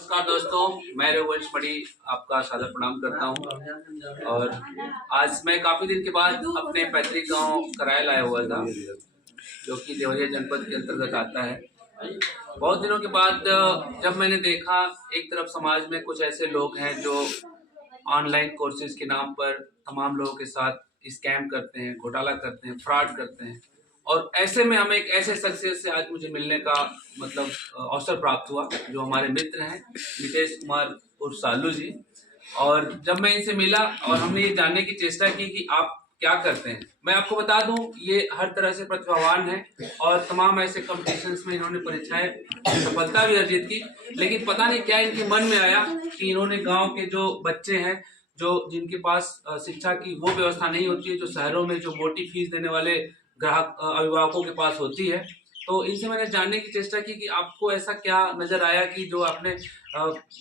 नमस्कार दोस्तों, मैं रघुवंश मणि आपका सादर प्रणाम करता हूं। और आज मैं काफी दिन के बाद अपने पैतृक गांव करायल आया हुआ था, जो कि देवरिया जनपद के अंतर्गत आता है। बहुत दिनों के बाद जब मैंने देखा, एक तरफ समाज में कुछ ऐसे लोग हैं जो ऑनलाइन कोर्सेज के नाम पर तमाम लोगों के साथ स्कैम करते हैं, घोटाला करते हैं, फ्रॉड करते हैं। और ऐसे में हमें एक ऐसे शख्सियत से आज मुझे मिलने का मतलब अवसर प्राप्त हुआ, जो हमारे मित्र हैं, नितेश कुमार उर्फ सालू जी। और जब मैं इनसे मिला और हमने ये जानने की चेष्टा की कि आप क्या करते हैं, मैं आपको बता दूं, ये हर तरह से प्रतिभावान है और तमाम ऐसे कॉम्पिटिशन्स में इन्होंने परीक्षाएं सफलता भी अर्जित की। लेकिन पता नहीं क्या इनके मन में आया कि इन्होंने गांव के जो बच्चे हैं, जो जिनके पास शिक्षा की वो व्यवस्था नहीं होती है जो शहरों में जो मोटी फीस देने वाले ग्राहक अभिभावकों के पास होती है, तो इनसे मैंने जानने की चेष्टा की कि आपको ऐसा क्या नजर आया कि जो आपने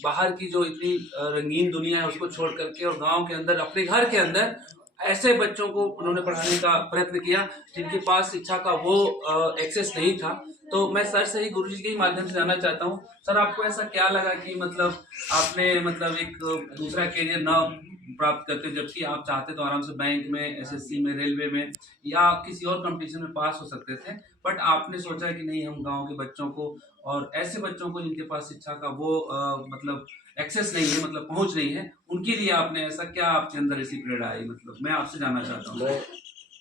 बाहर की जो इतनी रंगीन दुनिया है उसको छोड़ करके और गांव के अंदर अपने घर के अंदर ऐसे बच्चों को उन्होंने पढ़ाने का प्रयत्न किया जिनके पास शिक्षा का वो एक्सेस नहीं था। तो मैं सर से ही गुरुजी के ही माध्यम से जानना चाहता हूँ, सर आपको ऐसा क्या लगा कि मतलब आपने मतलब एक दूसरा करियर ना प्राप्त करते, जबकि आप चाहते तो आराम से बैंक में, एसएससी में, रेलवे में या किसी और कंपटीशन में पास हो सकते थे, बट आपने सोचा कि नहीं, हम गांव के बच्चों को और ऐसे बच्चों को जिनके पास शिक्षा का वो मतलब एक्सेस नहीं है, मतलब पहुंच नहीं है, उनके लिए आपने ऐसा क्या आपके अंदर ऐसी प्रेरणा आई, मतलब मैं आपसे जानना चाहता हूँ। मैं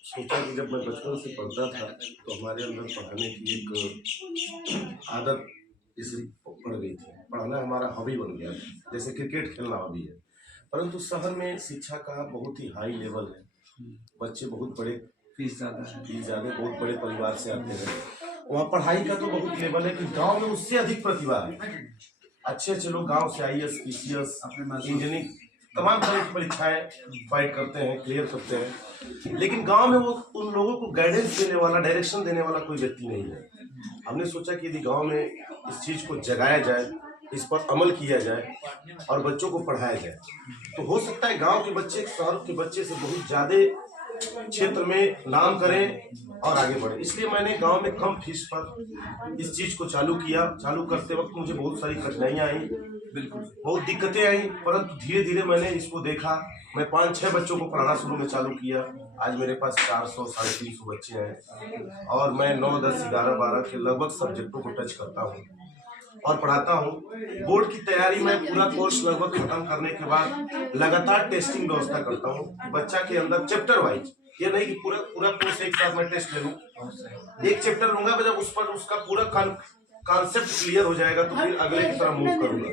सोचा कि जब मैं बचपन से पढ़ता था तो हमारे अंदर पढ़ाने की एक आदत जैसे पड़ गई थी। पढ़ाना हमारा हॉबी बन गया था, जैसे क्रिकेट खेलना हॉबी है। परंतु शहर में शिक्षा का बहुत ही हाई लेवल है, बच्चे बहुत बड़े फीस ज़्यादा, बहुत बड़े परिवार से आते हैं। वहाँ पढ़ाई का तो बहुत लेवल है कि गांव में उससे अधिक प्रतिभा है। अच्छे अच्छे लोग गांव से IAS, PCS, इंजीनियरिंग तमाम तरह की परीक्षाएं फाइट करते हैं, क्लियर करते हैं, लेकिन गांव में वो उन लोगों को गाइडेंस देने वाला, डायरेक्शन देने वाला कोई व्यक्ति नहीं है। हमने सोचा कि यदि गांव में इस चीज को जगाया जाए, इस पर अमल किया जाए और बच्चों को पढ़ाया जाए, तो हो सकता है गांव के बच्चे शहर के बच्चे से बहुत ज्यादा क्षेत्र में नाम करें और आगे बढ़े। इसलिए मैंने गांव में कम फीस पर इस चीज को चालू किया। चालू करते वक्त मुझे बहुत सारी कठिनाइयां आई, बिल्कुल बहुत दिक्कतें आई, परंतु धीरे धीरे मैंने इसको देखा। मैं 5-6 बच्चों को पढ़ाना शुरू में चालू किया। आज मेरे पास 400-350 बच्चे हैं और मैं 9, 10, 11, 12 के लगभग सब्जेक्टों को टच करता हूँ और पढ़ाता हूँ। बोर्ड की तैयारी में पूरा कोर्स लगभग खत्म करने के बाद लगातार टेस्टिंग व्यवस्था करता हूँ बच्चा के अंदर चैप्टर वाइज। ये नहीं कि पूरा कोर्स एक साथ मैं टेस्ट ले लूँ, एक चैप्टर लूंगा, जब उस पर उसका पूरा कॉन्सेप्ट क्लियर हो जाएगा तो फिर अगले की तरफ मूव करूंगा।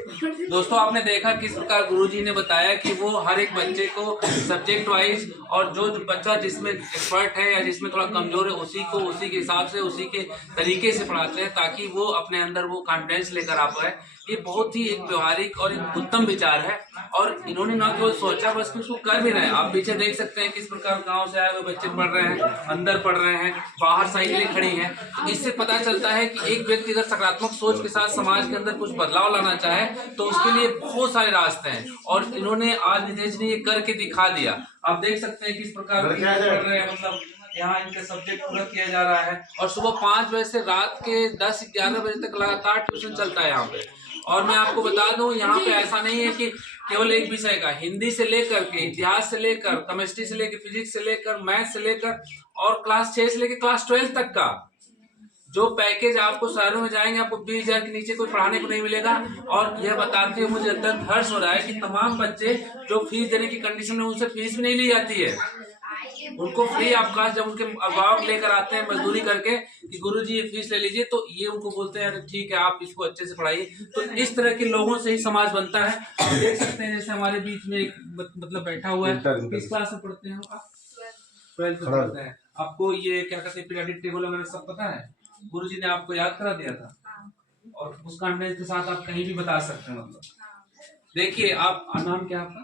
दोस्तों, आपने देखा किस प्रकार गुरुजी ने बताया कि वो हर एक बच्चे को सब्जेक्ट वाइज और जो बच्चा जिसमें एक्सपर्ट है या जिसमें थोड़ा कमजोर है उसी को उसी के हिसाब से उसी के तरीके से पढ़ाते हैं ताकि वो अपने अंदर वो कॉन्फिडेंस लेकर आ पाए। ये बहुत ही एक व्यवहारिक और एक उत्तम विचार है और इन्होंने ना केवल सोचा बस कि उसको कर भी रहे हैं। आप पीछे देख सकते हैं किस प्रकार गांव से आए हुए बच्चे पढ़ रहे हैं, अंदर पढ़ रहे हैं, बाहर साइकिलें खड़ी हैं। तो इससे पता चलता है कि एक व्यक्ति अगर सकारात्मक सोच के साथ समाज के अंदर कुछ बदलाव लाना चाहे तो उसके लिए बहुत सारे रास्ते हैं और इन्होंने आज नितेश ने ये करके दिखा दिया। आप देख सकते हैं किस प्रकार पढ़ रहे हैं, मतलब यहाँ इनका सब्जेक्ट पूरा किया जा रहा है और सुबह 5 बजे से रात के 10-11 बजे तक लगातार ट्यूशन चलता है यहाँ पे। और मैं आपको बता दूं, यहाँ पे ऐसा नहीं है कि केवल एक विषय का, हिंदी से लेकर के इतिहास से लेकर केमिस्ट्री से लेकर फिजिक्स से लेकर मैथ से लेकर और क्लास 6 से लेकर क्लास 12 तक का जो पैकेज आपको शहरों में जाएंगे आपको 20,000 के नीचे कोई पढ़ाने को नहीं मिलेगा। और यह बताते हुए मुझे अत्यंत हर्ष हो रहा है कि तमाम बच्चे जो फीस देने की कंडीशन में उनसे फीस भी नहीं ली जाती है, उनको फ्री ऑफ कास्ट जब उनके अभिभावक लेकर आते हैं मजदूरी करके कि गुरुजी ये फीस ले लीजिए, तो ये उनको बोलते हैं ठीक है आप इसको अच्छे से पढ़ाइए। तो इस तरह के लोगों से ही समाज बनता है। आप देख सकते हैं जैसे हमारे बीच में एक मतलब बैठा हुआ है, किस क्लास में पढ़ते हैं आप? 12th में पढ़ते हैं। आपको ये क्या कहते हैं पीरियोडिक टेबल वगैरह सब पता है? गुरुजी ने आपको याद करा दिया था और उस कॉन्फिडेंस के साथ आप कहीं भी बता सकते हैं। मतलब देखिए, आप नाम क्या आपका?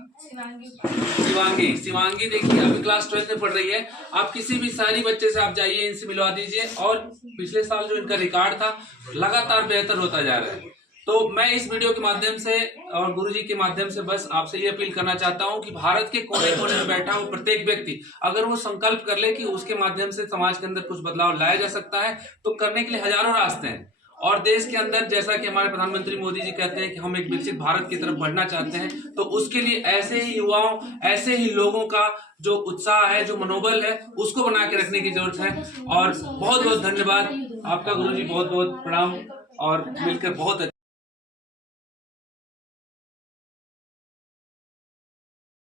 शिवांगी देखिए अभी क्लास 12 में पढ़ रही है। आप किसी भी शहरी बच्चे से आप जाइए, इनसे मिलवा दीजिए और पिछले साल जो इनका रिकॉर्ड था लगातार बेहतर होता जा रहा है। तो मैं इस वीडियो के माध्यम से और गुरुजी के माध्यम से बस आपसे ये अपील करना चाहता हूं कि भारत के कोने कोने में बैठा हुआ प्रत्येक व्यक्ति अगर वो संकल्प कर ले कि उसके माध्यम से समाज के अंदर कुछ बदलाव लाया जा सकता है तो करने के लिए हजारों रास्ते हैं। और देश के अंदर जैसा कि हमारे प्रधानमंत्री मोदी जी कहते हैं कि हम एक विकसित भारत की तरफ बढ़ना चाहते हैं, तो उसके लिए ऐसे ही युवाओं, ऐसे ही लोगों का जो उत्साह है, जो मनोबल है, उसको बना के रखने की जरूरत है। और बहुत बहुत धन्यवाद आपका गुरुजी, बहुत बहुत प्रणाम, और मिलकर बहुत